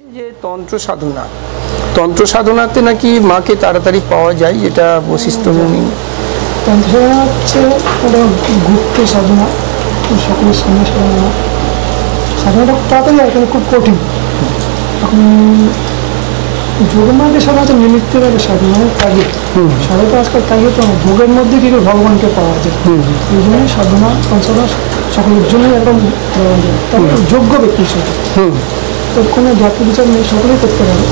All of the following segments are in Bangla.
যে তন্ত্র সাধনাতে নাকি মাকে তাড়াতাড়ি পাওয়া যায়, যেটা বশিষ্ঠ মুনি। তন্ত্র সাধনা হচ্ছে একটা গুপ্ত সাধনা, সকলের সামনে সাধনাটা তাড়াতাড়ি হয় কিন্তু খুব কঠিন। এখন যোগের সাধনা হচ্ছে নিমিত্তভাবে সাধনা তাগিয়ে সাধনা আজকাল তাগিয়ে তো ভোগের মধ্যে কিন্তু ভগবানকে পাওয়া যায়। এই জন্যই সাধনা তন্ত্র সকলের জন্যই একদম তারপরে যোগ্য ব্যক্তির সাথে তো কোনো জাতি বিচার নেই, সকলেই করতে পারে,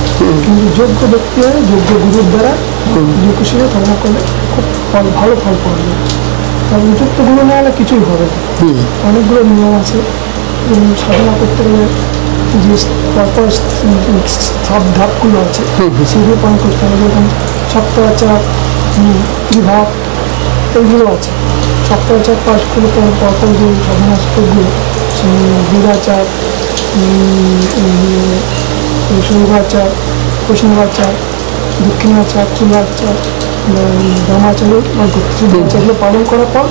কিন্তু যোগ্য ব্যক্তি হয় যোগ্য গুরুর দ্বারা যোগ্য শিখে সাধনা করলে খুব ভালো ফল পাওয়া যায়। তার উপযুক্ত গুরু না হলে কিছুই হবে না। অনেকগুলো নিয়ম আছে সাধনা করতে গেলে, যে পরপর ধাপগুলো আছে সেগুলো পালন করতে হবে। যেরকম সপ্তাহাচার, বিভাগ, এইগুলো আছে। সপ্তাহাচার পাশ করে পরপর যে সাধনা স্তরগুলো, বীরাচার, শৈবাচার, বৈষ্ণবাচার, দক্ষিণাচার, কুলাচার, ব্রহ্মাচার, এগুলো পালন করার পর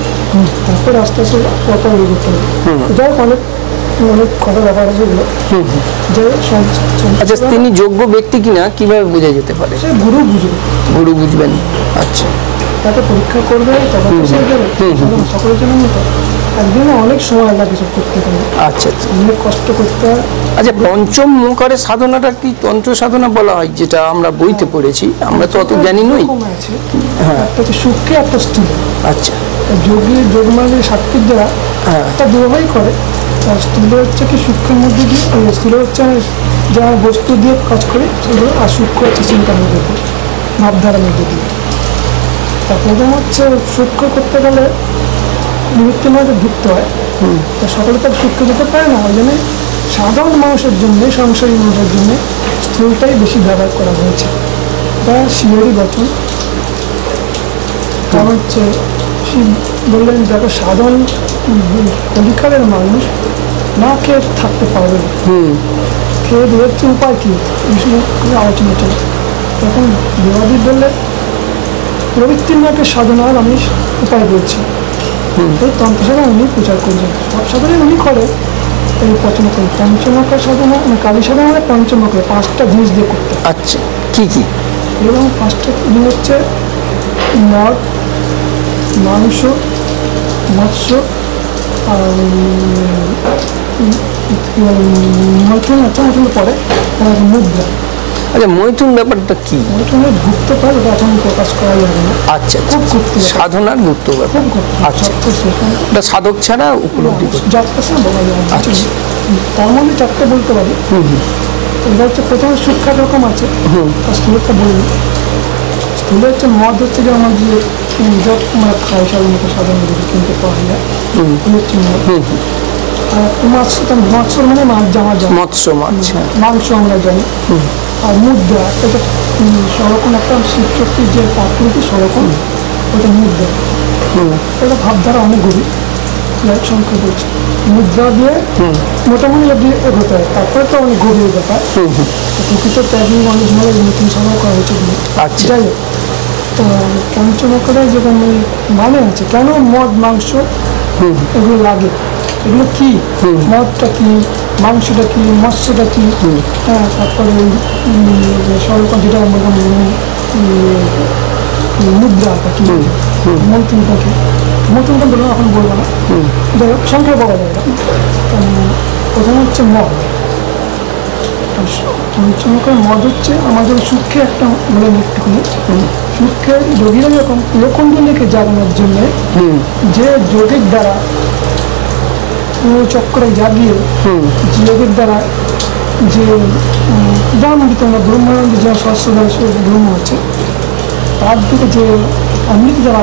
তারপর আস্তে আস্তে পরপর ইয়ে করতে হবে। যাই হোক অনেক কথা ব্যাপার আছে এগুলো। আচ্ছা, তিনি যোগ্য ব্যক্তি কিনা কিভাবে বোঝা যেতে পারে? সে গুরু বুঝবেন। আচ্ছা, তাকে পরীক্ষা করবে, তখন সে দেবে। সকলের জন্য একদিনে অনেক সময় লাগে সব করতে গেলে। আচ্ছা আচ্ছা, অনেক কষ্ট করতে হয়। আচ্ছা, পঞ্চম মুখারে সাধনাটা কি তন্ত্র সাধনা বলা হয়, যেটা আমরা বইতে পড়েছি? আমরা তো অত জ্ঞানী নই। হ্যাঁ, একটা হচ্ছে সূক্ষ্ম, একটা স্থূল। আচ্ছা, যোগ মানে সাত্বিক দ্বারা একটা দুভাবেই করে। স্থূল হচ্ছে কি সূক্ষ্মের মধ্যে দিয়ে, স্থূল হচ্ছে যারা বস্তু দিয়ে কাজ করে সেগুলো, আর সূক্ষ্ম হচ্ছে চিন্তার মধ্যে দিয়ে, ভাবধারার মধ্যে দিয়ে। তার প্রথম হচ্ছে সূক্ষ্ম করতে গেলে নিমিত্তের মধ্যে ঢুকতে হয়। তো সকলে তার সূক্ষ্ম যেতে পারে না, ওই জন্য সাধারণ মানুষের জন্য, সংসারী মানুষের জন্য স্থূলটাই বেশি ব্যবহার করা হয়েছে। এটা শিবরই বচন। কারণ হচ্ছে শিব বললেন, দেখো সাধারণ কলিকালের মানুষ না খেয়ে থাকতে পারবে না, খেয়ে হচ্ছে উপায় কী, এই সময় আলোচনা চলে। তখন দেবাদি বললে প্রবৃত্তির সাধনার আমি উপায় বলছি। এই তন্ত্র সাধনা উনি প্রচার করছেন, সব সাধনাই উনি করে। এই পচন করি পঞ্চমুখা সাধনা, কালী সাধনা মানে পঞ্চমুখে 5টা জিনিস দিয়ে করতে। আচ্ছা, কি কি? এবং 5টা জিনিস হচ্ছে মদ, মাংস, মৎস্য, মৈথুন আছে, মৈথুন পরে মুদ্রা। আচ্ছা, মৈথুন ব্যাপারটা কি? মৈথুনের গুপ্ত পর ওটা এখন প্রকাশ করা যাবে না। আচ্ছা, খুব গুপ্ত সাধনার গুপ্ত ব্যাপার। আচ্ছা, এটা সাধক ছাড়া উপলব্ধি যাত্রা বলা যাবে। আচ্ছা, তার মধ্যে 4টে বলতে পারি। এটা হচ্ছে প্রথমে সূক্ষ্ম রকম আছে, স্থূলটা বলি। স্থূল হচ্ছে মদ, হচ্ছে যে আমার যে যত আমরা খাই সাধারণত সাধারণ কিনতে পাওয়া যায়, হচ্ছে মদ। আর মৎস্য মানে মাছ, মৎস্য মাছ, মাংস আমরা জানি। আর মুদ্রা, এটা সেরকম একটা শিবশক্তির যে প্রাকৃতিক সেরকম ওটা মুদ্রা। এটা ভাবধারা অনেক গভীর, সংখ্যা বলছে। মুদ্রা দিয়ে মোটামুটি দিয়ে এগোতে হয়, তারপরে তো অনেক গভীর ব্যাপার। প্রকৃত ত্যাগী মানুষ মানে নতুন সময় করা হয়েছে। যাই হোক, তো পঞ্চমুখের যেরকম মানে আছে, কেন মদ মাংস এগুলো লাগে, এগুলো কি, মদটা কি, মাংসটা কি, মৎস্যটা কি, হ্যাঁ, তারপরে সরকার যেটা মুদ্রাটা কি, মন্ত্রটা কি, মন্ত্রটা বললাম, এখন বলবো না, সংখ্যায় বলা যায় না। প্রথম হচ্ছে মদ। পঞ্চমুখের মদ হচ্ছে আমাদের সূক্ষ্মে একটা বলে একটুখানি। সূক্ষ্মে যোগীরা যখন লোকণ্ডলীকে জাগানোর জন্য যে যোগের দ্বারা চক্রে জাগিয়ে, যোগের দ্বারা যে উদাহরণদিত আমরা ব্রহ্মানন্দ যা সহস্র ব্রহ্ম আছে, তার দিকে যে অমৃত দ্বারা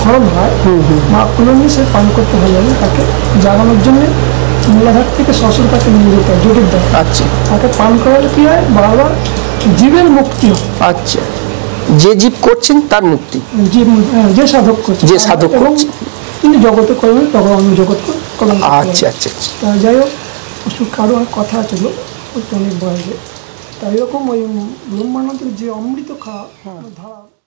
খরণ হয়, মা কুলম্বী সে পান করতে হয়ে যাবে। তাকে জাগানোর জন্যে মূলাধার থেকে শ্বশুর তাকে নিয়ে যেতে হয় যোগের দ্বারা। আচ্ছা, তাকে পান করালে কি হয়, বারবার জীবের মুক্তি হয়। আচ্ছা, যে জীব করছেন তার মুক্তি, যে সাধক করছে, যে সাধক করছে, তিনি জগতে করবেন, তখন অন্য জগৎ করবেন। আচ্ছা আচ্ছা আচ্ছা, যাই হোক, কারো কথা আছে অনেক বয়সে। তাই এরকম ওই ব্রহ্মানন্দের যে অমৃত খাওয়া ধারা।